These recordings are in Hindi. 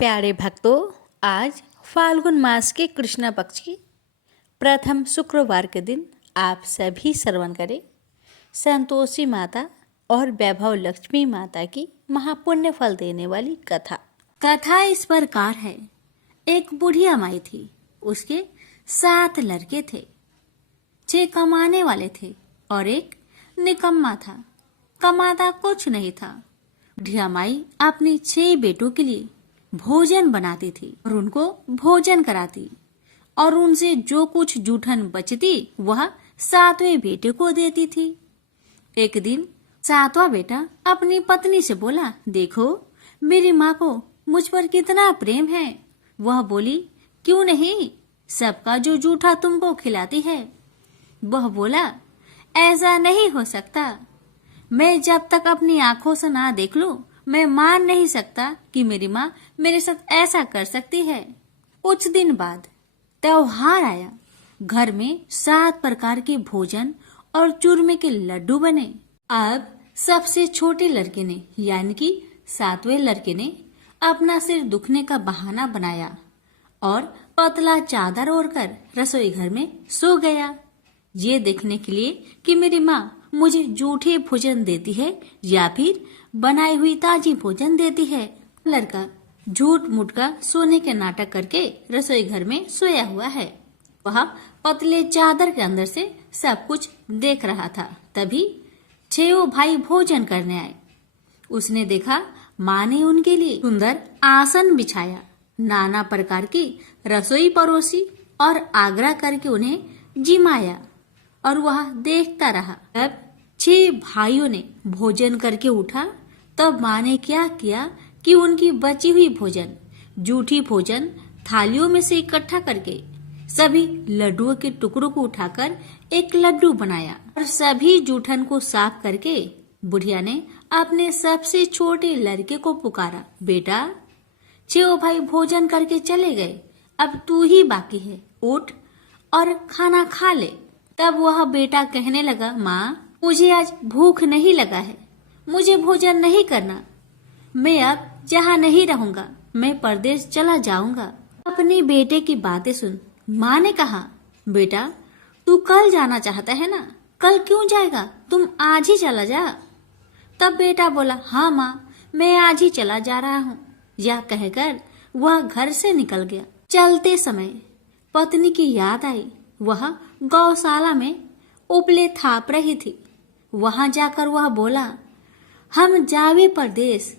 प्यारे भक्तों, आज फाल्गुन मास के कृष्ण पक्ष की प्रथम शुक्रवार के दिन आप सभी श्रवण करें संतोषी माता और वैभव लक्ष्मी माता की महापुण्य फल देने वाली कथा। कथा इस प्रकार है। एक बुढ़िया माई थी, उसके 7 लड़के थे। 6 कमाने वाले थे और एक निकम्मा था, कमाता कुछ नहीं था। बुढ़िया माई अपनी 6 बेटों के लिए भोजन बनाती थी और उनको भोजन कराती और उनसे जो कुछ जूठन बचती वह 7वें बेटे को देती थी। एक दिन 7वां बेटा अपनी पत्नी से बोला, देखो मेरी माँ को मुझ पर कितना प्रेम है। वह बोली, क्यों नहीं, सबका जो जूठा तुमको खिलाती है। वह बोला, ऐसा नहीं हो सकता, मैं जब तक अपनी आंखों से ना देख लूं मैं मान नहीं सकता कि मेरी माँ मेरे साथ ऐसा कर सकती है। कुछ दिन बाद त्योहार आया। घर में 7 प्रकार के भोजन और चूरमे के लड्डू बने। अब सबसे छोटे लड़के ने यानी कि 7वें लड़के ने अपना सिर दुखने का बहाना बनाया और पतला चादर ओढ़कर रसोई घर में सो गया, ये देखने के लिए कि मेरी माँ मुझे जूठे भोजन देती है या फिर बनाई हुई ताजी भोजन देती है। लड़का झूठ मूठ का सोने के नाटक करके रसोई घर में सोया हुआ है। वह पतले चादर के अंदर से सब कुछ देख रहा था। तभी 6 भाई भोजन करने आए। उसने देखा माँ ने उनके लिए सुंदर आसन बिछाया, नाना प्रकार की रसोई परोसी और आग्रह करके उन्हें जिमाया और वह देखता रहा। तब 6 भाइयों ने भोजन करके उठा। तब माँ ने क्या किया कि उनकी बची हुई भोजन, जूठी भोजन थालियों में से इकट्ठा करके सभी लड्डुओं के टुकड़ों को उठाकर एक लड्डू बनाया और सभी जूठन को साफ करके बुढ़िया ने अपने सबसे छोटे लड़के को पुकारा, बेटा 6 भाई भोजन करके चले गए, अब तू ही बाकी है, उठ और खाना खा ले। तब वह बेटा कहने लगा, माँ मुझे आज भूख नहीं लगा है, मुझे भोजन नहीं करना, मैं अब जहाँ नहीं रहूंगा, मैं परदेश चला जाऊंगा। अपने बेटे की बातें सुन माँ ने कहा, बेटा तू कल जाना चाहता है ना, कल क्यों जाएगा, तुम आज ही चला जा। तब बेटा बोला, हाँ माँ मैं आज ही चला जा रहा हूँ। यह कहकर वह घर से निकल गया। चलते समय पत्नी की याद आई। वह गौशाला में उपले थाप रही थी। वहां जाकर वह बोला, हम जावे परदेश,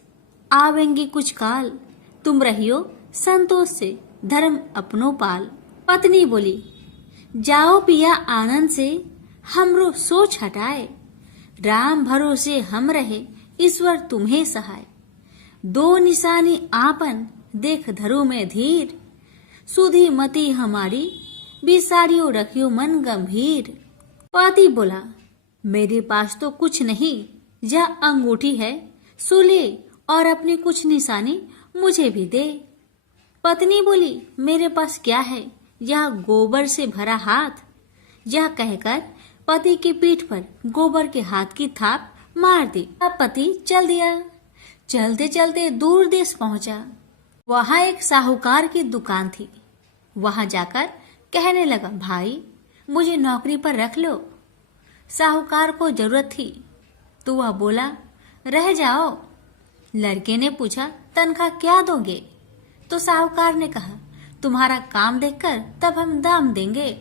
आवेंगे कुछ काल, तुम रहियो संतोष से धर्म अपनो पाल। पत्नी बोली, जाओ पिया आनंद से, हमरो सोच हटाए, राम भरोसे हम रहे, ईश्वर तुम्हें सहाय। 2 निशानी आपन देख धरो में धीर, सुधी मती हमारी बिसारियो रखियो मन गंभीर। पति बोला, मेरे पास तो कुछ नहीं, यह अंगूठी है, सुले और अपनी कुछ निशानी मुझे भी दे। पत्नी बोली, मेरे पास क्या है, यह गोबर से भरा हाथ। यह कहकर पति की पीठ पर गोबर के हाथ की थाप मार दी। अब पति चल दिया। चलते चलते दूर देश पहुंचा। वहां एक साहूकार की दुकान थी। वहां जाकर कहने लगा, भाई मुझे नौकरी पर रख लो। साहूकार को जरूरत थी तो वह बोला, रह जाओ। लड़के ने पूछा, तनख्वाह क्या दोगे? तो साहूकार ने कहा, तुम्हारा काम देखकर तब हम दाम देंगे।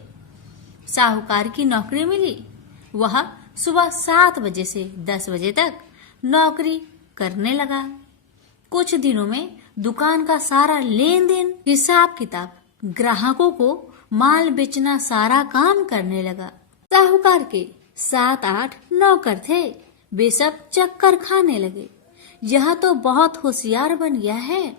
साहूकार की नौकरी मिली। वह सुबह 7 बजे से 10 बजे तक नौकरी करने लगा। कुछ दिनों में दुकान का सारा लेन देन, हिसाब किताब, ग्राहकों को माल बेचना, सारा काम करने लगा। साहूकार के 7-8 नौकर थे। वे सब चक्कर खाने लगे। यह तो बहुत होशियार बन गया है।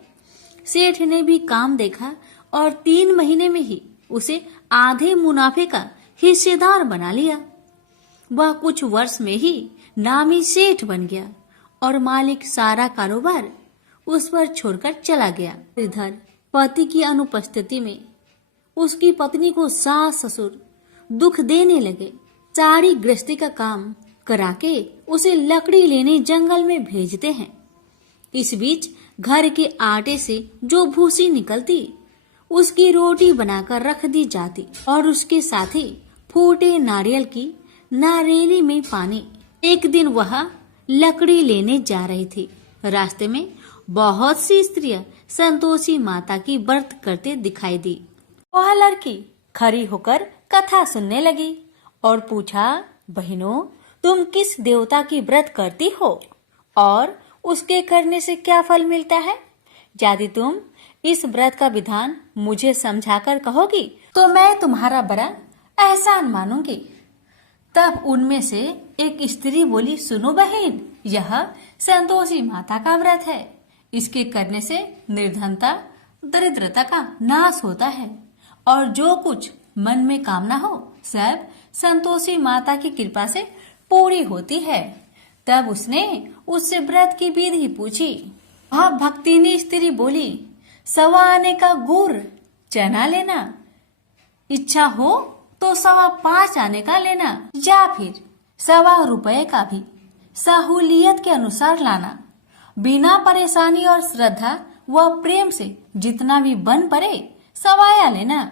सेठ ने भी काम देखा और 3 महीने में ही उसे आधे मुनाफे का हिस्सेदार बना लिया। वह कुछ वर्ष में ही नामी सेठ बन गया और मालिक सारा कारोबार उस पर छोड़कर चला गया। इधर पति की अनुपस्थिति में उसकी पत्नी को सास ससुर दुख देने लगे। सारी गृहस्थी का काम करा के उसे लकड़ी लेने जंगल में भेजते हैं। इस बीच घर के आटे से जो भूसी निकलती उसकी रोटी बनाकर रख दी जाती और उसके साथ ही फूटे नारियल की नारेली में पानी। एक दिन वह लकड़ी लेने जा रही थी। रास्ते में बहुत सी स्त्रियां संतोषी माता की व्रत करते दिखाई दी। वह लड़की खड़ी होकर कथा सुनने लगी और पूछा, बहनों, तुम किस देवता की व्रत करती हो और उसके करने से क्या फल मिलता है? यदि तुम इस व्रत का विधान मुझे समझाकर कहोगी तो मैं तुम्हारा बड़ा एहसान मानूंगी। तब उनमें से एक स्त्री बोली, सुनो बहन, यह संतोषी माता का व्रत है। इसके करने से निर्धनता, दरिद्रता का नाश होता है और जो कुछ मन में कामना हो सब संतोषी माता की कृपा से पूरी होती है। तब उसने उससे व्रत की विधि पूछी। वह भक्तिनी स्त्री बोली, 1.25 आने का गुड़ चना लेना, इच्छा हो तो 5.25 आने का लेना या फिर 1.25 रुपए का भी सहूलियत के अनुसार लाना। बिना परेशानी और श्रद्धा व प्रेम से जितना भी बन पड़े सवाया लेना।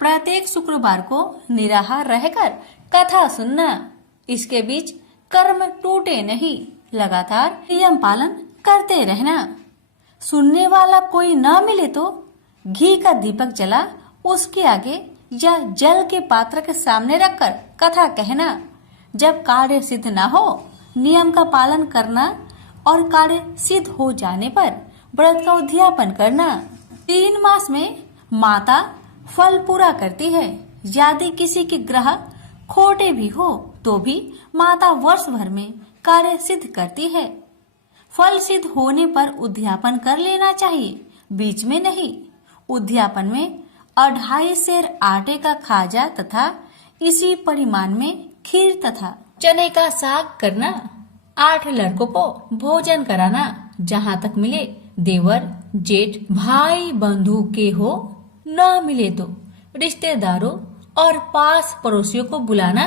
प्रत्येक शुक्रवार को निराहार रहकर कथा सुनना। इसके बीच कर्म टूटे नहीं, लगातार नियम पालन करते रहना। सुनने वाला कोई न मिले तो घी का दीपक जला उसके आगे या जल के पात्र के सामने रखकर कथा कहना। जब कार्य सिद्ध न हो नियम का पालन करना और कार्य सिद्ध हो जाने पर व्रत का उद्यापन करना। 3 मास में माता फल पूरा करती है। यदि किसी के ग्रह खोटे भी हो तो भी माता वर्ष भर में कार्य सिद्ध करती है। फल सिद्ध होने पर उद्यापन कर लेना चाहिए, बीच में नहीं। उद्यापन में 2.5 सेर आटे का खाजा तथा इसी परिमाण में खीर तथा चने का साग करना। 8 लड़कों को भोजन कराना। जहाँ तक मिले देवर, जेठ, भाई बंधु के हो, न मिले तो रिश्तेदारों और पास पड़ोसियों को बुलाना।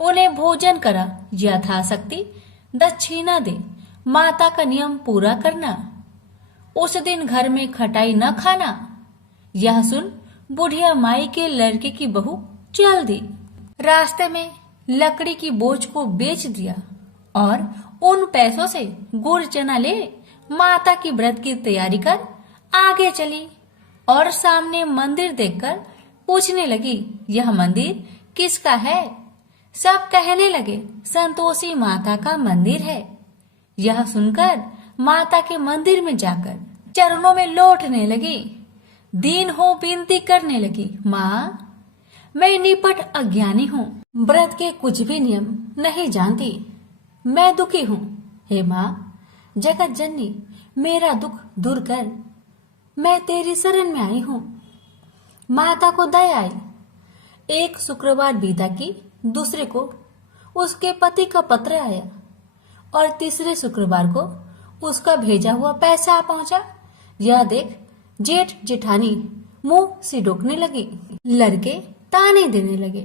उन्हें भोजन करा, यथाशक्ति दक्षिणा दे। माता का नियम पूरा करना। उस दिन घर में खटाई न खाना। यह सुन बुढ़िया माई के लड़के की बहू चल दी। रास्ते में लकड़ी की बोझ को बेच दिया और उन पैसों से गुड़ चना ले माता की व्रत की तैयारी कर आगे चली और सामने मंदिर देखकर पूछने लगी, यह मंदिर किसका है? सब कहने लगे, संतोषी माता का मंदिर है। यह सुनकर माता के मंदिर में जाकर चरणों में लौटने लगी। दीन हो विनती करने लगी, माँ, मैं निपट अज्ञानी हूँ, व्रत के कुछ भी नियम नहीं जानती, मैं दुखी हूँ। हे माँ, जगत जननी, मेरा दुख दूर कर, मैं तेरी शरण में आई हूँ। माता को दया आई। एक शुक्रवार बीता की, दूसरे को उसके पति का पत्र आया और तीसरे शुक्रवार को उसका भेजा हुआ पैसा आ पहुंचा। यह देख जेठ जेठानी मुंह से डोकने लगी। लड़के ताने देने लगे।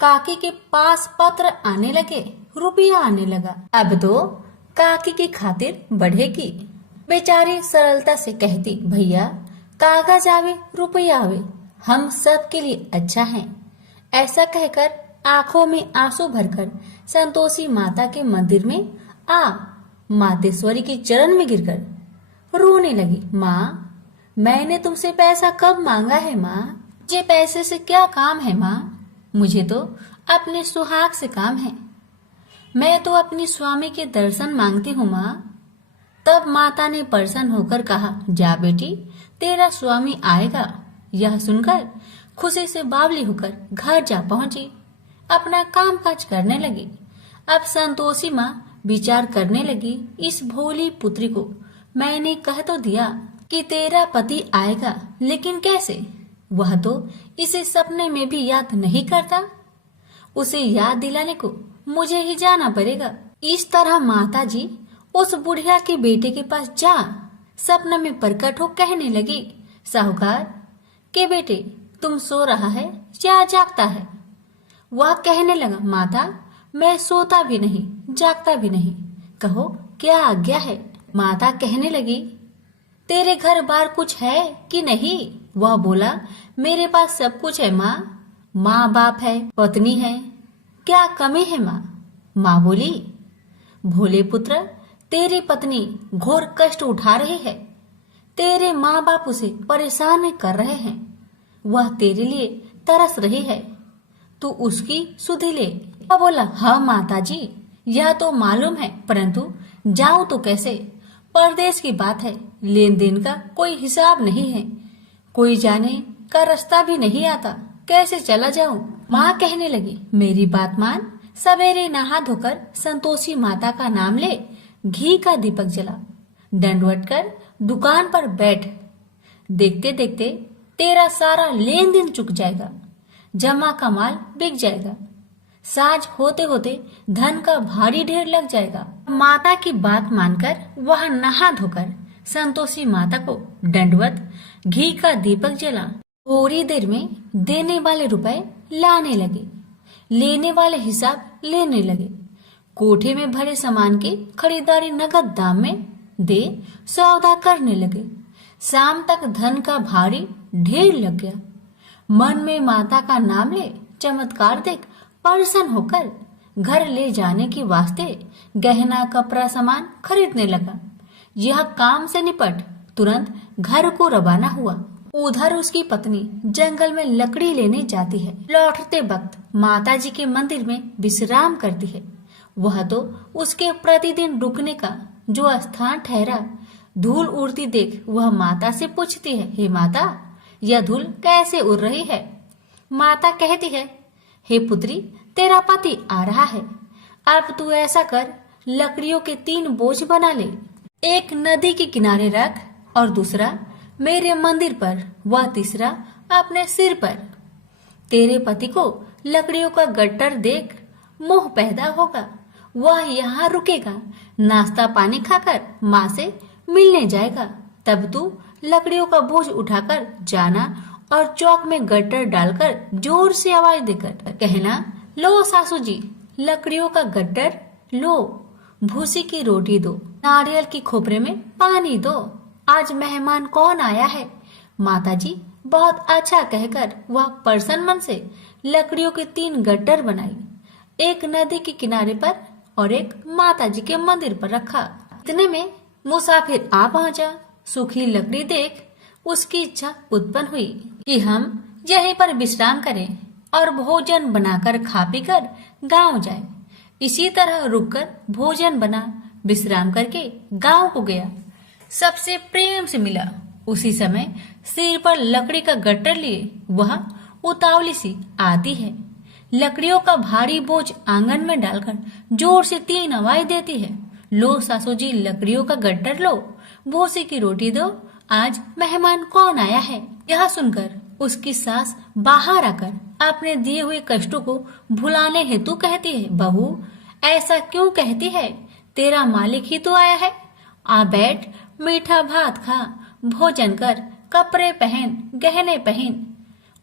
काकी के पास पत्र आने लगे, रुपया आने लगा। अब तो काकी की खातिर बढ़ेगी। बेचारी सरलता से कहती, भैया कागज आवे रुपया आवे, हम सब के लिए अच्छा है। ऐसा कहकर आंखों में आंसू भरकर संतोषी माता के मंदिर में आ मातेश्वरी के चरण में गिरकर रोने लगी। माँ, मैंने तुमसे पैसा कब मांगा है माँ? मुझे पैसे से क्या काम है माँ? मुझे तो अपने सुहाग से काम है। मैं तो अपनी स्वामी के दर्शन मांगती हूँ माँ। तब माता ने प्रसन्न होकर कहा, जा बेटी, तेरा स्वामी आएगा। यह सुनकर खुशी से बावली होकर घर जा पहुंची, अपना काम काज करने लगी। अब संतोषी माँ विचार करने लगी, इस भोली पुत्री को मैंने कह तो दिया कि तेरा पति आएगा, लेकिन कैसे? वह तो इसे सपने में भी याद नहीं करता। उसे याद दिलाने को मुझे ही जाना पड़ेगा। इस तरह माता जी उस बुढ़िया के बेटे के पास जा सपना में प्रकट हो कहने लगी, साहूकार के बेटे, तुम सो रहा है या जागता है? वह कहने लगा, माता, मैं सोता भी नहीं जागता भी नहीं, कहो क्या आज्ञा है? माता कहने लगी, तेरे घर बार कुछ है कि नहीं? वह बोला, मेरे पास सब कुछ है माँ। माँ बाप है, पत्नी है, क्या कमी है माँ? माँ बोली, भोले पुत्र, तेरी पत्नी घोर कष्ट उठा रही है, तेरे माँ बाप उसे परेशान कर रहे हैं, वह तेरे लिए तरस रही है, तू उसकी सुधि ले। वह बोला, हाँ माता जी, यह तो मालूम है, परंतु जाऊं तो कैसे? परदेश की बात है, लेन देन का कोई हिसाब नहीं है, कोई जाने का रास्ता भी नहीं आता, कैसे चला जाऊं? माँ कहने लगी, मेरी बात मान, सवेरे नहा धोकर संतोषी माता का नाम ले, घी का दीपक जला, दंडवत कर दुकान पर बैठ, देखते देखते तेरा सारा लेन देन चुक जाएगा, जमा का माल बिक जाएगा, साज होते होते धन का भारी ढेर लग जाएगा। माता की बात मानकर वह नहा धोकर संतोषी माता को दंडवत घी का दीपक जला। थोड़ी देर में देने वाले रुपए लाने लगे, लेने वाले हिसाब लेने लगे, कोठे में भरे सामान की खरीदारी नगद दाम में दे सौदा करने लगे। शाम तक धन का भारी ढेर लग गया। मन में माता का नाम ले चमत्कार देख प्रसन्न होकर घर ले जाने के वास्ते गहना कपड़ा सामान खरीदने लगा। यह काम से निपट तुरंत घर को रवाना हुआ। उधर उसकी पत्नी जंगल में लकड़ी लेने जाती है। लौटते वक्त माता जी के मंदिर में विश्राम करती है। वह तो उसके प्रतिदिन रुकने का जो स्थान ठहरा। धूल उड़ती देख वह माता से पूछती है, हे माता, यह धूल कैसे उड़ रही है? माता कहती है, हे पुत्री, तेरा पति आ रहा है, अब तू ऐसा कर, लकड़ियों के 3 बोझ बना ले, एक नदी के किनारे रख और दूसरा मेरे मंदिर पर, वह तीसरा अपने सिर पर। तेरे पति को लकड़ियों का गट्टर देख मोह पैदा होगा, वह यहाँ रुकेगा, नाश्ता पानी खाकर माँ से मिलने जाएगा, तब तू लकड़ियों का बोझ उठाकर जाना और चौक में गट्टर डालकर जोर से आवाज देकर कहना, लो सासू जी, लकड़ियों का गट्टर लो, भूसी की रोटी दो, नारियल की खोपरे में पानी दो, आज मेहमान कौन आया है? माता जी बहुत अच्छा कहकर वह प्रसन्न मन से लकड़ियों के 3 गट्टर बनाई, एक नदी के किनारे पर और एक माता जी के मंदिर पर रखा। इतने में मुसाफिर आ पहुंचा। सूखी लकड़ी देख उसकी इच्छा उत्पन्न हुई कि हम यहीं पर विश्राम करें और भोजन बनाकर खा पीकर गांव जाए। इसी तरह रुककर भोजन बना, विश्राम करके गांव को गया, सबसे प्रेम से मिला। उसी समय सिर पर लकड़ी का गट्टर लिए वह उतावली सी आती है, लकड़ियों का भारी बोझ आंगन में डालकर जोर से 3 आवाज देती है, लो सासू जी, लकड़ियों का गट्टर लो, भूसी की रोटी दो, आज मेहमान कौन आया है? यह सुनकर उसकी सास बाहर आकर अपने दिए हुए कष्टों को भुलाने हेतु कहती है, बहू ऐसा क्यों कहती है? तेरा मालिक ही तो आया है, आ बैठ, मीठा भात खा, भोजन कर, कपड़े पहन, गहने पहन।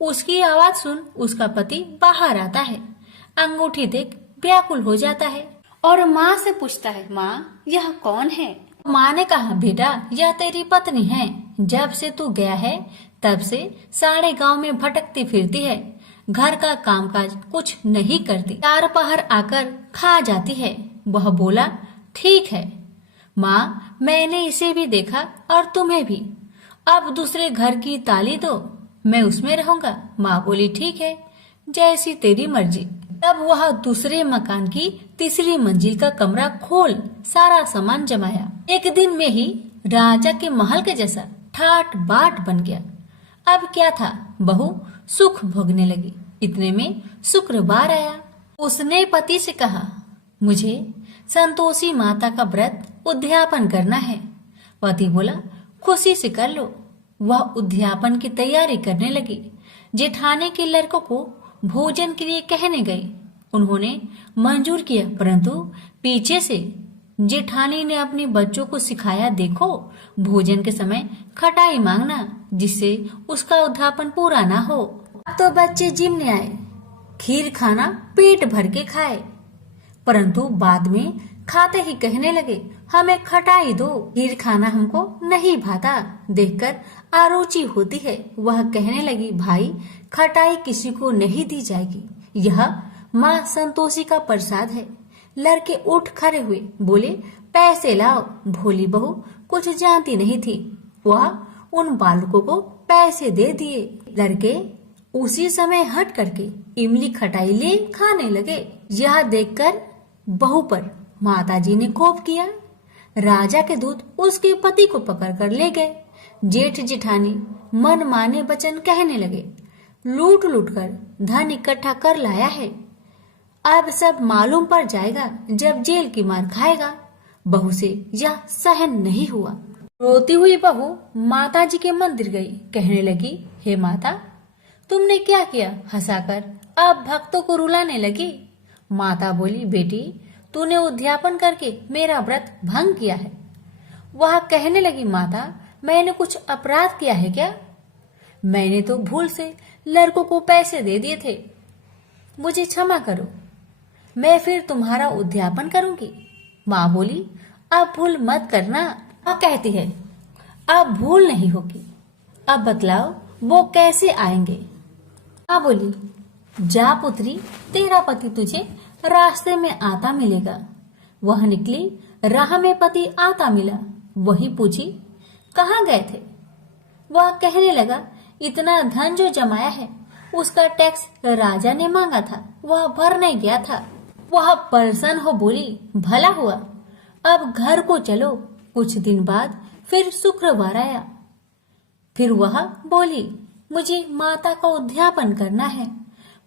उसकी आवाज सुन उसका पति बाहर आता है, अंगूठी देख व्याकुल हो जाता है और माँ से पूछता है, माँ यह कौन है? माँ ने कहा, बेटा यह तेरी पत्नी है, जब से तू गया है तब से सारे गांव में भटकती फिरती है, घर का कामकाज कुछ नहीं करती, 4 पहर आकर खा जाती है। वह बोला, ठीक है माँ, मैंने इसे भी देखा और तुम्हें भी, अब दूसरे घर की ताली दो, मैं उसमें रहूंगा। माँ बोली, ठीक है, जैसी तेरी मर्जी। तब वह दूसरे मकान की 3री मंजिल का कमरा खोल सारा सामान जमाया। एक दिन में ही राजा के महल के जैसा ठाट बाट बन गया। अब क्या था, बहू सुख भोगने लगी। इतने में शुक्रवार आया। उसने पति से कहा, मुझे संतोषी माता का व्रत उद्यापन करना है। पति बोला, खुशी से कर लो। वह उद्यापन की तैयारी करने लगी। जेठानी के लड़कों को भोजन के लिए कहने गई। उन्होंने मंजूर किया, परंतु पीछे से जेठानी ने अपने बच्चों को सिखाया, देखो भोजन के समय खटाई मांगना, जिससे उसका उद्यापन पूरा ना हो। अब तो बच्चे जिमने आए, खीर खाना पेट भर के खाए, परंतु बाद में खाते ही कहने लगे, हमें खटाई दो, खीर खाना हमको नहीं भाता। देखकर आरुचि होती है। वह कहने लगी, भाई खटाई किसी को नहीं दी जाएगी, यह माँ संतोषी का प्रसाद है। लड़के उठ खड़े हुए, बोले, पैसे लाओ। भोली बहू कुछ जानती नहीं थी, वह उन बालकों को पैसे दे दिए। लड़के उसी समय हट करके इमली खटाई ले खाने लगे। यह देखकर बहू पर माताजी ने कोप किया। राजा के दूत उसके पति को पकड़कर ले गए। जेठ जेठानी मन माने वचन कहने लगे, लूट लूट कर धन इकट्ठा कर लाया है, अब सब मालूम पड़ जाएगा जब जेल की मार खाएगा। बहू से यह सहन नहीं हुआ। रोती हुई बहू माताजी के मंदिर गई। कहने लगी, हे माता, तुमने क्या किया? हंसाकर अब भक्तों को रुलाने लगी। माता बोली, बेटी तूने उद्यापन करके मेरा व्रत भंग किया है। वह कहने लगी, माता मैंने कुछ अपराध किया है क्या? मैंने तो भूल से लड़कों को पैसे दे दिए थे, मुझे क्षमा करो, मैं फिर तुम्हारा उद्यापन करूंगी। माँ बोली, अब भूल मत करना। माँ कहती है, अब भूल नहीं होगी, अब बतलाओ वो कैसे आएंगे? माँ बोली, जा पुत्री, तेरा पति तुझे रास्ते में आता मिलेगा। वह निकली, राह में पति आता मिला। वही पूछी, कहाँ गए थे? वह कहने लगा, इतना धन जो जमाया है उसका टैक्स राजा ने मांगा था, वह भर नहीं गया था। वह परेशान हो बोली, भला हुआ, अब घर को चलो। कुछ दिन बाद फिर शुक्रवार आया। फिर वह बोली, मुझे माता का उद्यापन करना है।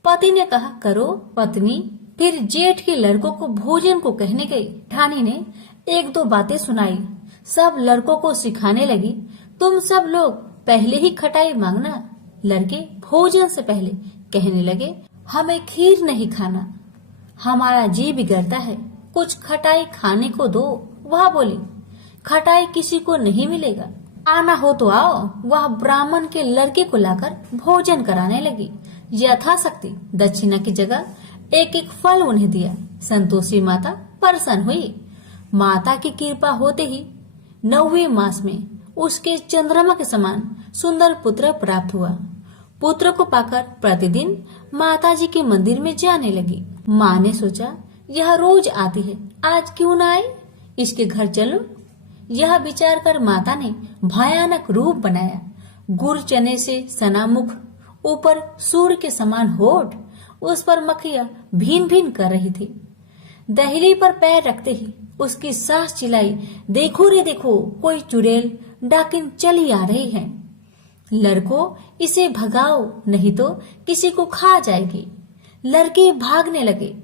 पति ने कहा, करो। पत्नी फिर जेठ के लड़कों को भोजन को कहने गई। ठानी ने एक दो बातें सुनाई। सब लड़कों को सिखाने लगी, तुम सब लोग पहले ही खटाई मांगना। लड़के भोजन से पहले कहने लगे, हमें खीर नहीं खाना, हमारा जी बिगड़ता है, कुछ खटाई खाने को दो। वह बोली, खटाई किसी को नहीं मिलेगा, आना हो तो आओ। वह ब्राह्मण के लड़के को लाकर भोजन कराने लगी। यथाशक्ति दक्षिणा की जगह एक एक फल उन्हें दिया। संतोषी माता प्रसन्न हुई। माता की कृपा होते ही 9वें मास में उसके चंद्रमा के समान सुंदर पुत्र प्राप्त हुआ। पुत्र को पाकर प्रतिदिन माताजी के मंदिर में जाने लगी। माँ ने सोचा, यह रोज आती है, आज क्यों न आए, इसके घर चलो। यह विचार कर माता ने भयानक रूप बनाया। गुड़ चने से सना मुख, ऊपर सूर्य के समान होठ, उस पर मक्खियां भीन भीन कर रही थी। दहली पर पैर रखते ही उसकी सास चिल्लाई, देखो रे देखो, कोई चुड़ैल डाकिन चली आ रही है, लड़कों इसे भगाओ नहीं तो किसी को खा जाएगी। लड़के भागने लगे,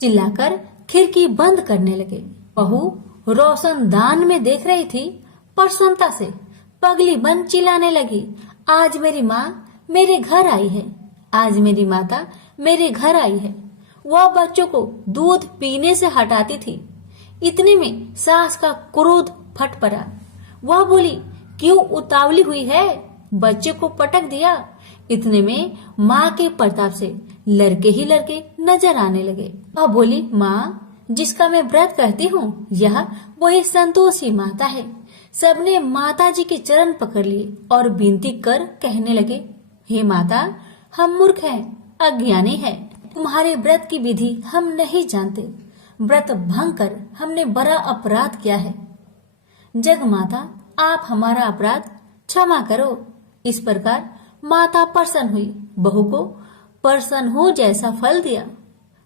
चिल्लाकर खिड़की बंद करने लगे। बहू रोशनदान में देख रही थी, प्रसन्नता से पगली बन चिल्लाने लगी, आज मेरी माँ मेरे घर आई है, आज मेरी माता मेरे घर आई है। वह बच्चों को दूध पीने से हटाती थी। इतने में सास का क्रोध फट पड़ा। वह बोली, क्यों उतावली हुई है, बच्चे को पटक दिया। इतने में माँ के प्रताप से लड़के ही लड़के नजर आने लगे। वह बोली, माँ जिसका मैं व्रत करती हूँ, यह वही संतोषी माता है। सबने माता जी के चरण पकड़ लिए और विनती कर कहने लगे, हे माता, हम मूर्ख हैं, अज्ञानी हैं, तुम्हारे व्रत की विधि हम नहीं जानते, व्रत भंग कर हमने बड़ा अपराध किया है। जग माता, आप हमारा अपराध क्षमा करो। इस प्रकार माता प्रसन्न हुई। बहू को प्रसन्न हो जैसा फल दिया,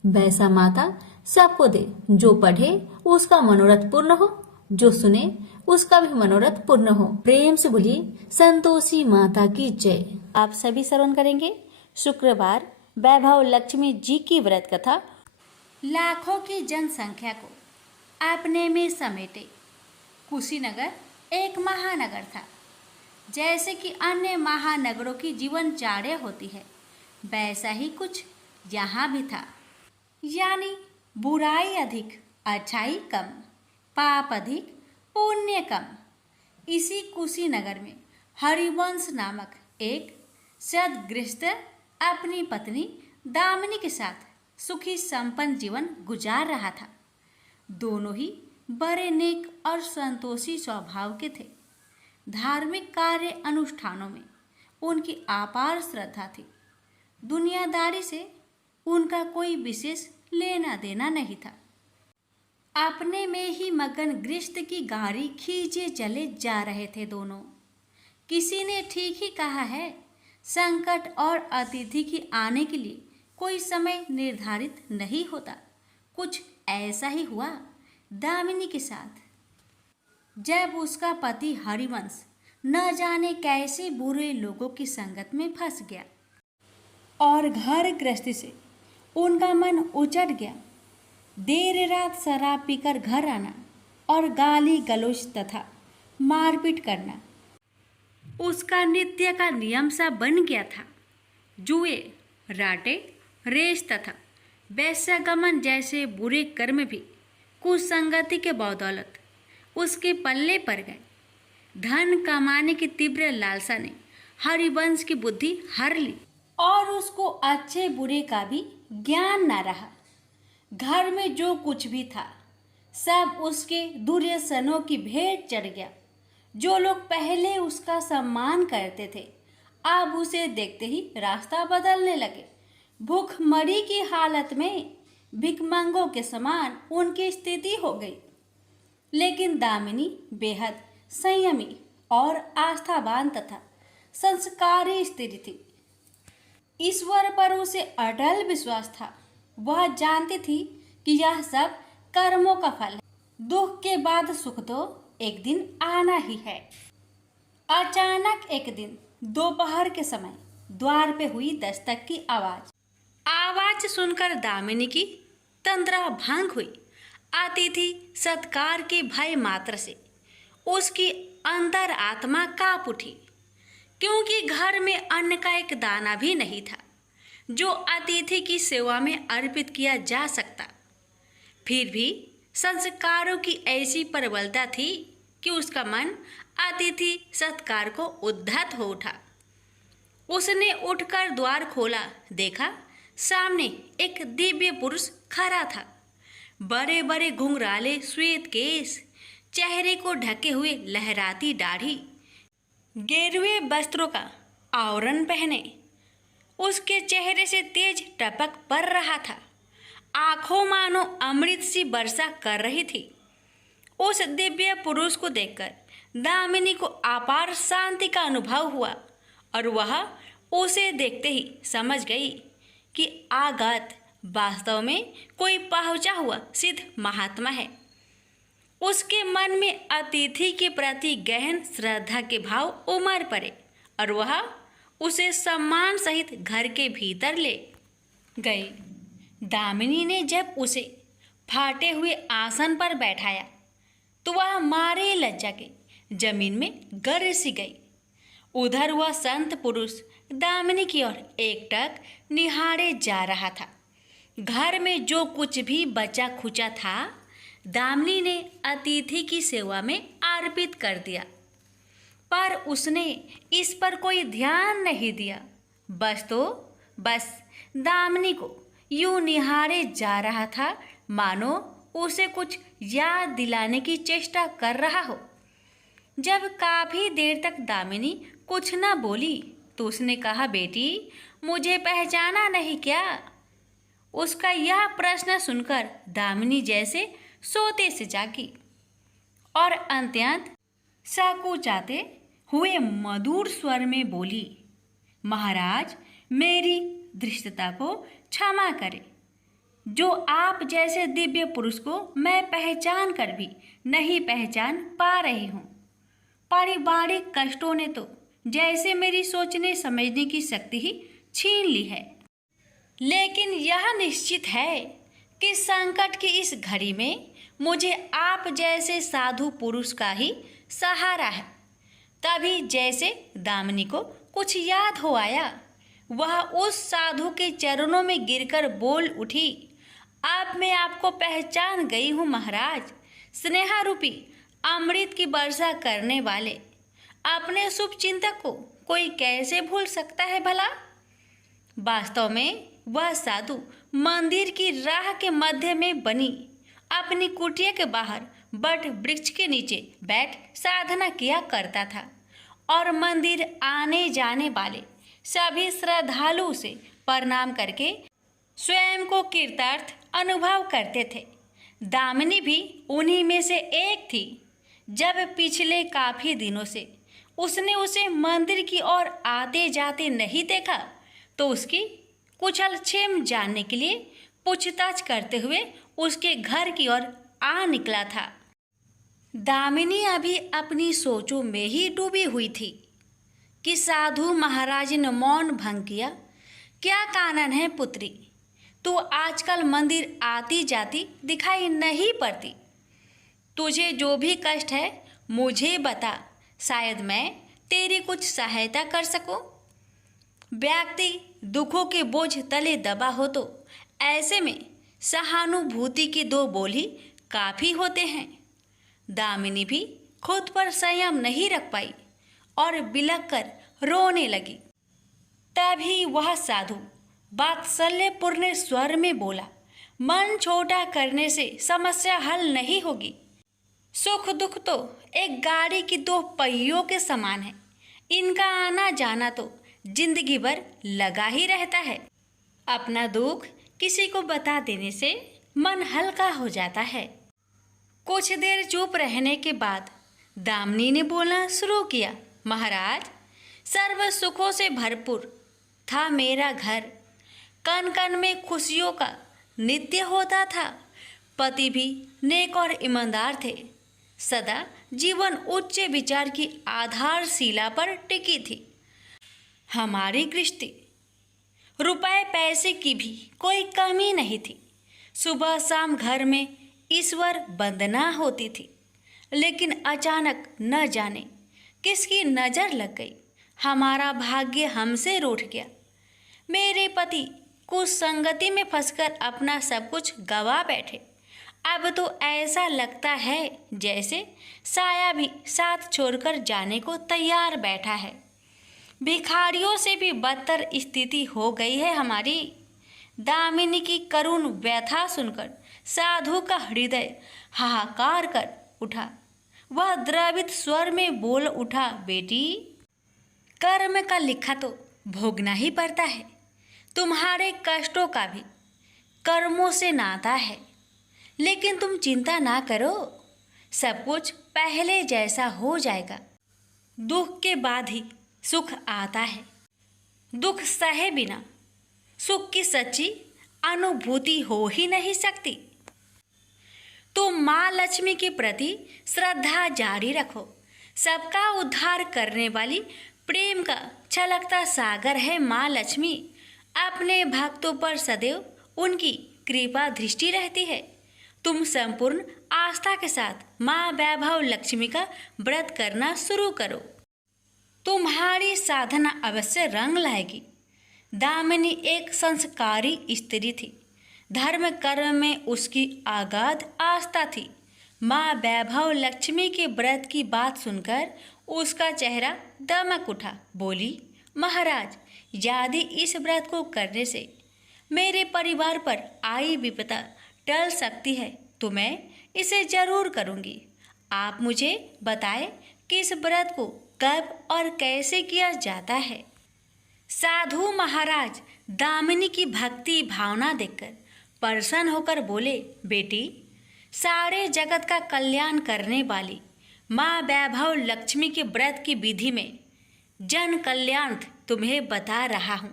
वैसा माता सबको दे। जो पढ़े उसका मनोरथ पूर्ण हो, जो सुने उसका भी मनोरथ पूर्ण हो। प्रेम से बोलिए संतोषी माता की जय। आप सभी श्रवण करेंगे शुक्रवार वैभव लक्ष्मी जी की व्रत कथा। लाखों की जनसंख्या को अपने में समेटे कुशीनगर एक महानगर था। जैसे कि अन्य महानगरों की जीवनचर्या होती है, वैसा ही कुछ यहाँ भी था। यानी बुराई अधिक, अच्छाई कम, पाप अधिक, पुण्य कम। इसी कुशीनगर में हरिवंश नामक एक सद्गृहस्थ अपनी पत्नी दामिनी के साथ सुखी संपन्न जीवन गुजार रहा था। दोनों ही बड़े नेक और संतोषी स्वभाव के थे। धार्मिक कार्य अनुष्ठानों में उनकी अपार श्रद्धा थी। दुनियादारी से उनका कोई विशेष लेना देना नहीं था। अपने में ही मगन गृहस्थ की गाड़ी खींचे चले जा रहे थे दोनों। किसी ने ठीक ही कहा है, संकट और अतिथि की आने के लिए कोई समय निर्धारित नहीं होता। कुछ ऐसा ही हुआ दामिनी के साथ। जब उसका पति हरिवंश न जाने कैसे बुरे लोगों की संगत में फंस गया और घर गृहस्थी से उनका मन उचट गया। देर रात शराब पीकर घर आना और गाली गलौज तथा मारपीट करना उसका नित्य का नियम सा बन गया था। जुए, राटे, रेस तथा वैश्यगमन जैसे बुरे कर्म भी कुसंगति के बदौलत उसके पल्ले पड़ गए। धन कमाने की तीव्र लालसा ने हरिवंश की बुद्धि हर ली और उसको अच्छे बुरे का भी ज्ञान न रहा। घर में जो कुछ भी था सब उसके दुर्व्यसनों की भेंट चढ़ गया। जो लोग पहले उसका सम्मान करते थे अब उसे देखते ही रास्ता बदलने लगे। भूखमरी की हालत में भिखमंगों के समान उनकी स्थिति हो गई। लेकिन दामिनी बेहद संयमी और आस्थावान तथा संस्कारी स्त्री थी। ईश्वर पर उसे अटल विश्वास था। वह जानती थी कि यह सब कर्मों का फल है। दुख के बाद सुख तो एक दिन आना ही है। अचानक एक दिन दोपहर के समय द्वार पे हुई दस्तक की आवाज सुनकर दामिनी की तंद्रा भंग हुई। अतिथि सत्कार के भय मात्र से उसकी अंतर आत्मा कांप उठी, क्योंकि घर में अन्न का एक दाना भी नहीं था जो अतिथि की सेवा में अर्पित किया जा सकता। फिर भी संस्कारों की ऐसी प्रबलता थी कि उसका मन अतिथि सत्कार को उद्धत हो उठा। उसने उठकर द्वार खोला, देखा सामने एक दिव्य पुरुष खड़ा था। बड़े बड़े घुंघराले श्वेत केश, चेहरे को ढके हुए लहराती दाढ़ी, गेरुए वस्त्रों का आवरण पहने उसके चेहरे से तेज टपक पड़ रहा था। आंखों मानो अमृत सी वर्षा कर रही थी। उस दिव्य पुरुष को देखकर दामिनी को अपार शांति का अनुभव हुआ और वह उसे देखते ही समझ गई कि आगत वास्तव में कोई पहुंचा हुआ सिद्ध महात्मा है। उसके मन में अतिथि के प्रति गहन श्रद्धा के भाव उमड़ पड़े और वह उसे सम्मान सहित घर के भीतर ले गई। दामिनी ने जब उसे फाटे हुए आसन पर बैठाया तो वह मारे लज्जा के जमीन में गिर सी गई। उधर वह संत पुरुष दामिनी की ओर एकटक निहारे जा रहा था। घर में जो कुछ भी बचा खुचा था दामिनी ने अतिथि की सेवा में अर्पित कर दिया, पर उसने इस पर कोई ध्यान नहीं दिया। बस दामिनी को यूं निहारे जा रहा था मानो उसे कुछ याद दिलाने की चेष्टा कर रहा हो। जब काफ़ी देर तक दामिनी कुछ न बोली तो उसने कहा, बेटी मुझे पहचाना नहीं क्या? उसका यह प्रश्न सुनकर दामिनी जैसे सोते से जागी और अत्यंत संकुचाते हुए मधुर स्वर में बोली, महाराज मेरी धृष्टता को क्षमा करें। जो आप जैसे दिव्य पुरुष को मैं पहचान कर भी नहीं पहचान पा रही हूँ। पारिवारिक कष्टों ने तो जैसे मेरी सोचने समझने की शक्ति ही छीन ली है। लेकिन यह निश्चित है कि संकट की इस घड़ी में मुझे आप जैसे साधु पुरुष का ही सहारा है। तभी जैसे दामिनी को कुछ याद हो आया, वह उस साधु के चरणों में गिरकर बोल उठी, अब मैं आपको पहचान गई हूँ महाराज। स्नेहा रूपी अमृत की वर्षा करने वाले अपने शुभ चिंतक को कोई कैसे भूल सकता है भला? वास्तव में वह साधु मंदिर की राह के मध्य में बनी अपनी कुटिया के बाहर बट वृक्ष के नीचे बैठ साधना किया करता था और मंदिर आने जाने वाले सभी श्रद्धालु से प्रणाम करके स्वयं को कृतार्थ अनुभव करते थे। दामिनी भी उन्हीं में से एक थी। जब पिछले काफी दिनों से उसने उसे मंदिर की ओर आते जाते नहीं देखा तो उसकी कुशल क्षेम जानने के लिए पूछताछ करते हुए उसके घर की ओर आ निकला था। दामिनी अभी अपनी सोचों में ही डूबी हुई थी कि साधु महाराज ने मौन भंग किया। क्या कारण है पुत्री, तू आजकल मंदिर आती जाती दिखाई नहीं पड़ती। तुझे जो भी कष्ट है मुझे बता, शायद मैं तेरी कुछ सहायता कर सकूं। व्यक्ति दुखों के बोझ तले दबा हो तो ऐसे में सहानुभूति के दो बोल ही काफ़ी होते हैं। दामिनी भी खुद पर संयम नहीं रख पाई और बिलख कर रोने लगी। तभी वह साधु वात्सल्यपूर्ण स्वर में बोला, मन छोटा करने से समस्या हल नहीं होगी। सुख दुख तो एक गाड़ी की दो पहियों के समान है, इनका आना जाना तो जिंदगी भर लगा ही रहता है। अपना दुख किसी को बता देने से मन हल्का हो जाता है। कुछ देर चुप रहने के बाद दामिनी ने बोलना शुरू किया, महाराज, सर्व सुखों से भरपूर था मेरा घर। कण कण में खुशियों का नित्य होता था। पति भी नेक और ईमानदार थे। सदा जीवन उच्च विचार की आधारशिला पर टिकी थी। हमारी गृहस्थी रुपए पैसे की भी कोई कमी नहीं थी। सुबह शाम घर में ईश्वर वंदना होती थी। लेकिन अचानक न जाने किसकी नज़र लग गई, हमारा भाग्य हमसे रूठ गया। मेरे पति कुछ संगति में फंसकर अपना सब कुछ गवा बैठे। अब तो ऐसा लगता है जैसे साया भी साथ छोड़कर जाने को तैयार बैठा है। भिखारियों से भी बदतर स्थिति हो गई है हमारी। दामिनी की करुण व्यथा सुनकर साधु का हृदय हाहाकार कर उठा। वह द्रवित स्वर में बोल उठा, बेटी, कर्म का लिखा तो भोगना ही पड़ता है। तुम्हारे कष्टों का भी कर्मों से नाता है। लेकिन तुम चिंता ना करो, सब कुछ पहले जैसा हो जाएगा। दुख के बाद ही सुख आता है। दुख सहे बिना सुख की सच्ची अनुभूति हो ही नहीं सकती। तो माँ लक्ष्मी के प्रति श्रद्धा जारी रखो। सबका उद्धार करने वाली प्रेम का छलकता सागर है माँ लक्ष्मी। अपने भक्तों पर सदैव उनकी कृपा दृष्टि रहती है। तुम संपूर्ण आस्था के साथ माँ वैभव लक्ष्मी का व्रत करना शुरू करो। तुम्हारी साधना अवश्य रंग लाएगी। दामिनी एक संस्कारी स्त्री थी। धर्म कर्म में उसकी अगाध आस्था थी। माँ वैभव लक्ष्मी के व्रत की बात सुनकर उसका चेहरा दमक उठा। बोली, महाराज, यदि इस व्रत को करने से मेरे परिवार पर आई विपदा टल सकती है तो मैं इसे जरूर करूँगी। आप मुझे बताएं कि इस व्रत को कब और कैसे किया जाता है। साधु महाराज दामिनी की भक्ति भावना देखकर प्रसन्न होकर बोले, बेटी, सारे जगत का कल्याण करने वाली माँ वैभव लक्ष्मी के व्रत की विधि में जन कल्याण तुम्हें बता रहा हूँ।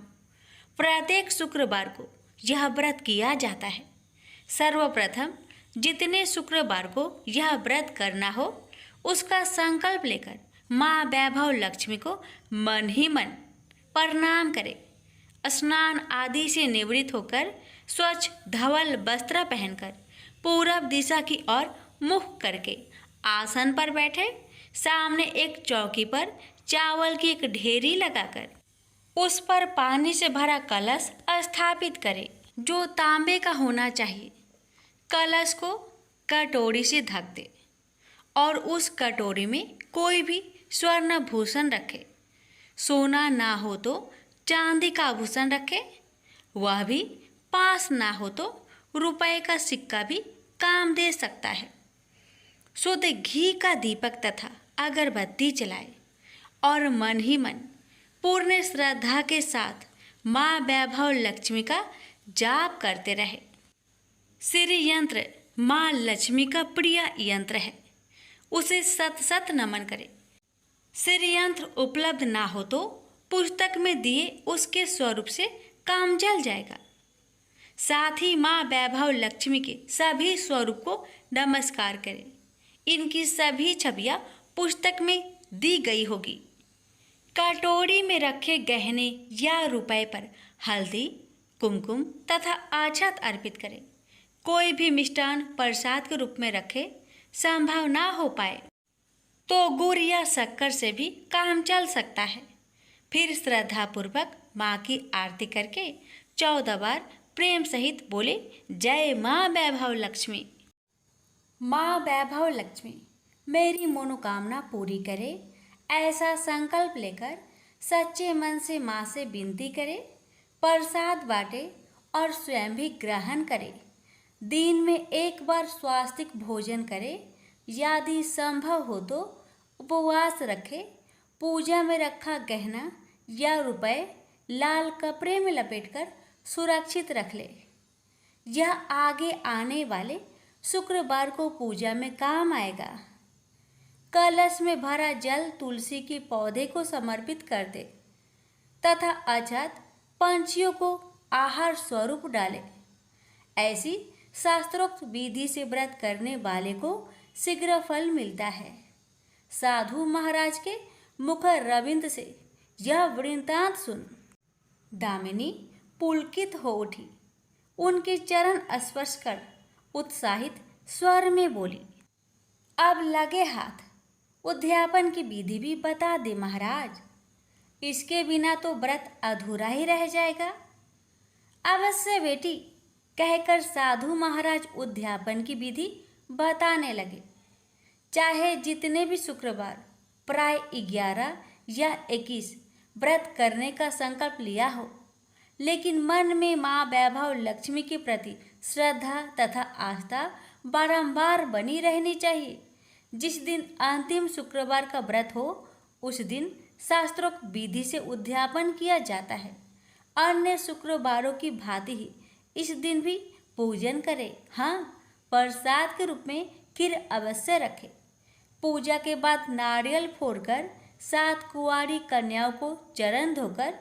प्रत्येक शुक्रवार को यह व्रत किया जाता है। सर्वप्रथम जितने शुक्रवार को यह व्रत करना हो उसका संकल्प लेकर माँ वैभव लक्ष्मी को मन ही मन प्रणाम करें। स्नान आदि से निवृत्त होकर स्वच्छ धवल वस्त्र पहनकर पूरब दिशा की ओर मुख करके आसन पर बैठे। सामने एक चौकी पर चावल की एक ढेरी लगाकर उस पर पानी से भरा कलश स्थापित करें, जो तांबे का होना चाहिए। कलश को कटोरी से ढक दे और उस कटोरी में कोई भी स्वर्ण भूषण रखे। सोना ना हो तो चांदी का आभूषण रखे। वह भी पास ना हो तो रुपए का सिक्का भी काम दे सकता है। शुद्ध घी का दीपक तथा अगरबत्ती जलाए और मन ही मन पूर्ण श्रद्धा के साथ माँ वैभव लक्ष्मी का जाप करते रहे। श्री यंत्र माँ लक्ष्मी का प्रिय यंत्र है, उसे सत सत नमन करें। श्री यंत्र उपलब्ध ना हो तो पुस्तक में दिए उसके स्वरूप से काम चल जाएगा। साथ ही माँ वैभव लक्ष्मी के सभी स्वरूप को नमस्कार करें। इनकी सभी छवियाँ पुस्तक में दी गई होगी। कटोरी में रखे गहने या रुपए पर हल्दी, कुमकुम तथा अक्षत अर्पित करें। कोई भी मिष्टान प्रसाद के रूप में रखे संभव ना हो पाए तो गुड़ या शक्कर से भी काम चल सकता है। फिर श्रद्धापूर्वक माँ की आरती करके 14 बार प्रेम सहित बोले, जय माँ वैभव लक्ष्मी। माँ वैभव लक्ष्मी मेरी मनोकामना पूरी करे, ऐसा संकल्प लेकर सच्चे मन से माँ से विनती करे। प्रसाद बांटे और स्वयं भी ग्रहण करे। दिन में एक बार स्वास्तिक भोजन करे। यदि संभव हो तो उपवास रखे। पूजा में रखा गहना या रुपए लाल कपड़े में लपेटकर सुरक्षित रख ले। यह आगे आने वाले शुक्रवार को पूजा में काम आएगा। कलश में भरा जल तुलसी के पौधे को समर्पित कर दे तथा अक्षत पंछियों को आहार स्वरूप डाले। ऐसी शास्त्रोक्त विधि से व्रत करने वाले को शीघ्र फल मिलता है। साधु महाराज के मुख रविंद से यह वृत्तांत सुन दामिनी पुलकित हो उठी। उनके चरण स्पर्श कर उत्साहित स्वर में बोली, अब लगे हाथ उद्यापन की विधि भी बता दे महाराज। इसके बिना तो व्रत अधूरा ही रह जाएगा। अवश्य बेटी, कहकर साधु महाराज उद्यापन की विधि बताने लगे। चाहे जितने भी शुक्रवार प्राय 11 या 21 व्रत करने का संकल्प लिया हो, लेकिन मन में माँ वैभव लक्ष्मी के प्रति श्रद्धा तथा आस्था बारंबार बनी रहनी चाहिए। जिस दिन अंतिम शुक्रवार का व्रत हो उस दिन शास्त्रोक्त विधि से उद्यापन किया जाता है। अन्य शुक्रवारों की भांति ही इस दिन भी पूजन करें। हाँ, प्रसाद के रूप में खीर अवश्य रखें। पूजा के बाद नारियल फोड़कर 7 कुंवारी कन्याओं को चरण धोकर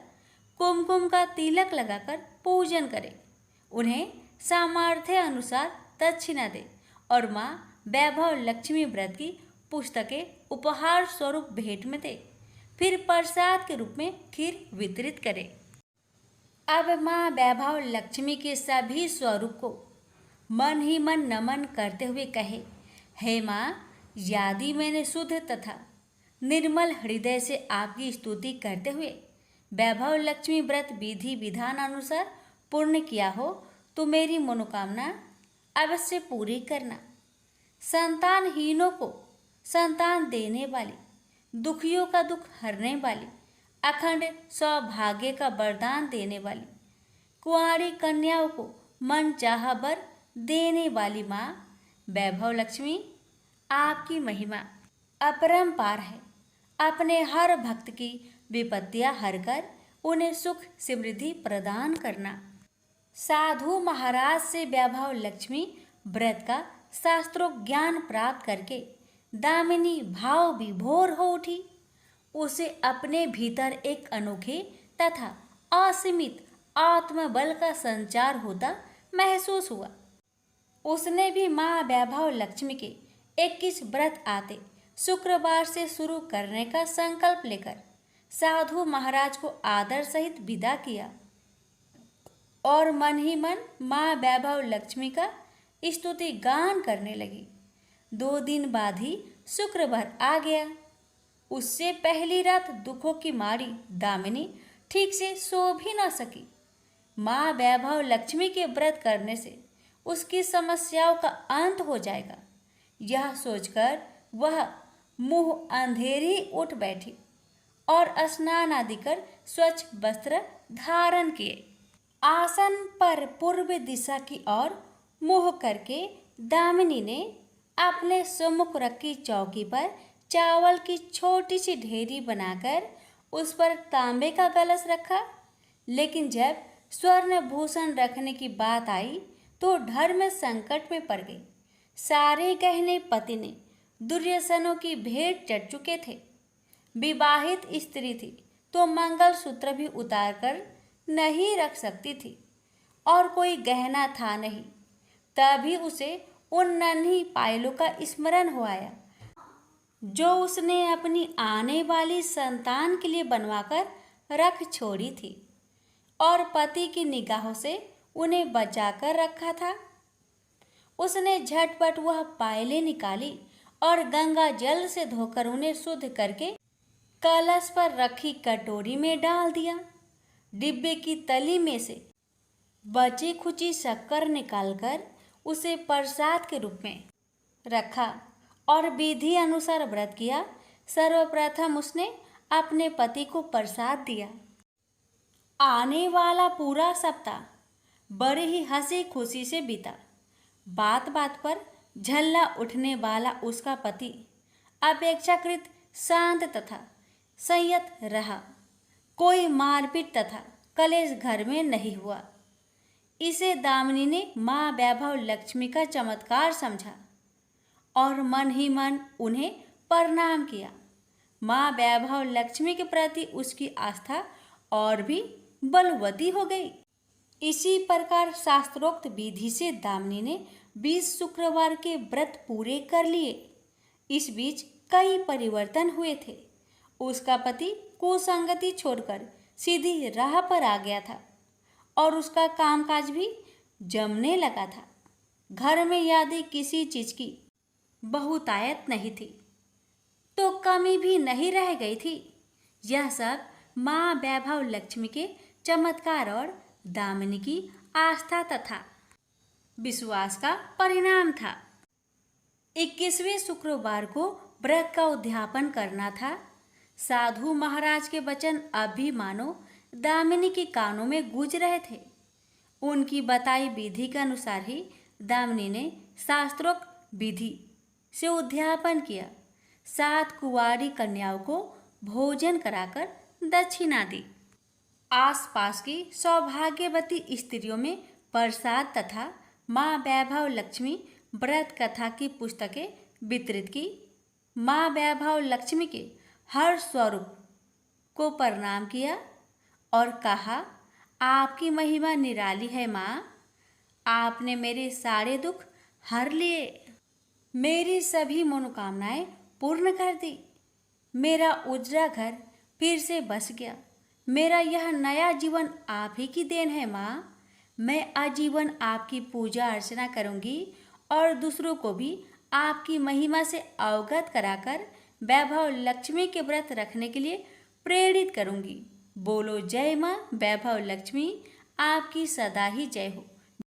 कुमकुम का तिलक लगाकर पूजन करें। उन्हें सामर्थ्य अनुसार दक्षिणा दें और माँ वैभव लक्ष्मी व्रत की पुस्तकें उपहार स्वरूप भेंट में दें। फिर प्रसाद के रूप में खीर वितरित करें। अब माँ वैभव लक्ष्मी के सभी स्वरूप को मन ही मन नमन करते हुए कहे, हे माँ, यदि मैंने शुद्ध तथा निर्मल हृदय से आपकी स्तुति करते हुए वैभव लक्ष्मी व्रत विधि विधान अनुसार पूर्ण किया हो तो मेरी मनोकामना अवश्य पूरी करना। संतानहीनों को संतान देने वाली, दुखियों का दुख हरने वाली, अखंड सौभाग्य का वरदान देने वाली, कुंवारी कन्याओं को मन चाहा वर देने वाली माँ वैभव लक्ष्मी, आपकी महिमा अपरंपार है। अपने हर भक्त की विपत्तियां हरकर उन्हें सुख समृद्धि प्रदान करना। साधु महाराज से वैभव लक्ष्मी व्रत का शास्त्रों ज्ञान प्राप्त करके दामिनी भाव विभोर हो उठी। उसे अपने भीतर एक अनोखे तथा असीमित आत्मबल का संचार होता महसूस हुआ। उसने भी माँ वैभव लक्ष्मी के 21 व्रत आते शुक्रवार से शुरू करने का संकल्प लेकर साधु महाराज को आदर सहित विदा किया और मन ही मन माँ वैभव लक्ष्मी का स्तुति गान करने लगी। 2 दिन बाद ही शुक्रवार आ गया। उससे पहली रात दुखों की मारी दामिनी ठीक से सो भी न सकी। माँ वैभव लक्ष्मी के व्रत करने से उसकी समस्याओं का अंत हो जाएगा, यह सोचकर वह मुंह अंधेरी उठ बैठी और स्नान आदि कर स्वच्छ वस्त्र धारण किए। आसन पर पूर्व दिशा की ओर मुंह करके दामिनी ने अपने सम्मुख रखी चौकी पर चावल की छोटी सी ढेरी बनाकर उस पर तांबे का कलश रखा। लेकिन जब स्वर्ण भूषण रखने की बात आई तो धर्म संकट में पड़ गई। सारे गहने पति ने दुर्योधनों की भेंट चढ़ चुके थे। विवाहित स्त्री थी तो मंगलसूत्र भी उतार कर नहीं रख सकती थी और कोई गहना था नहीं। तभी उसे उन नन्ही पायलों का स्मरण हो आया जो उसने अपनी आने वाली संतान के लिए बनवाकर रख छोड़ी थी और पति की निगाहों से उन्हें बचाकर रखा था। उसने झटपट वह पायलें निकाली और गंगा जल से धोकर उन्हें शुद्ध करके कलश पर रखी कटोरी में डाल दिया। डिब्बे की तली में से बची खुची शक्कर निकालकर उसे प्रसाद के रूप में रखा और विधि अनुसार व्रत किया। सर्वप्रथम उसने अपने पति को प्रसाद दिया। आने वाला पूरा सप्ताह बड़े ही हंसी खुशी से बीता। बात बात पर झल्ला उठने वाला उसका पति अपेक्षाकृत शांत तथा संयत रहा। कोई मारपीट तथा कलेश घर में नहीं हुआ। इसे दामिनी ने माँ वैभव लक्ष्मी का चमत्कार समझा और मन ही मन उन्हें प्रणाम किया। माँ वैभव लक्ष्मी के प्रति उसकी आस्था और भी बलवती हो गई। इसी प्रकार शास्त्रोक्त विधि से दामिनी ने 20 शुक्रवार के व्रत पूरे कर लिए। इस बीच कई परिवर्तन हुए थे। उसका पति कुसंगति छोड़कर सीधी राह पर आ गया था और उसका कामकाज भी जमने लगा था। घर में यदि किसी चीज की बहुतायत नहीं थी तो कमी भी नहीं रह गई थी। यह सब माँ वैभव लक्ष्मी के चमत्कार और दामिनी की आस्था तथा विश्वास का परिणाम था। 21वें शुक्रवार को व्रत का उद्यापन करना था। साधु महाराज के वचन अब भी मानो दामिनी के कानों में गूंज रहे थे। उनकी बताई विधि के अनुसार ही दामिनी ने शास्त्रोक्त विधि से उद्यापन किया। 7 कुंवारी कन्याओं को भोजन कराकर दक्षिणा दी। आसपास की सौभाग्यवती स्त्रियों में प्रसाद तथा माँ वैभव लक्ष्मी व्रत कथा की पुस्तकें वितरित की। माँ वैभव लक्ष्मी के हर स्वरूप को प्रणाम किया और कहा, आपकी महिमा निराली है माँ। आपने मेरे सारे दुख हर लिए, मेरी सभी मनोकामनाएं पूर्ण कर दी। मेरा उजड़ा घर फिर से बस गया। मेरा यह नया जीवन आप ही की देन है माँ। मैं आजीवन आपकी पूजा अर्चना करूंगी और दूसरों को भी आपकी महिमा से अवगत कराकर वैभव लक्ष्मी के व्रत रखने के लिए प्रेरित करूंगी। बोलो जय माँ वैभव लक्ष्मी, आपकी सदा ही जय हो।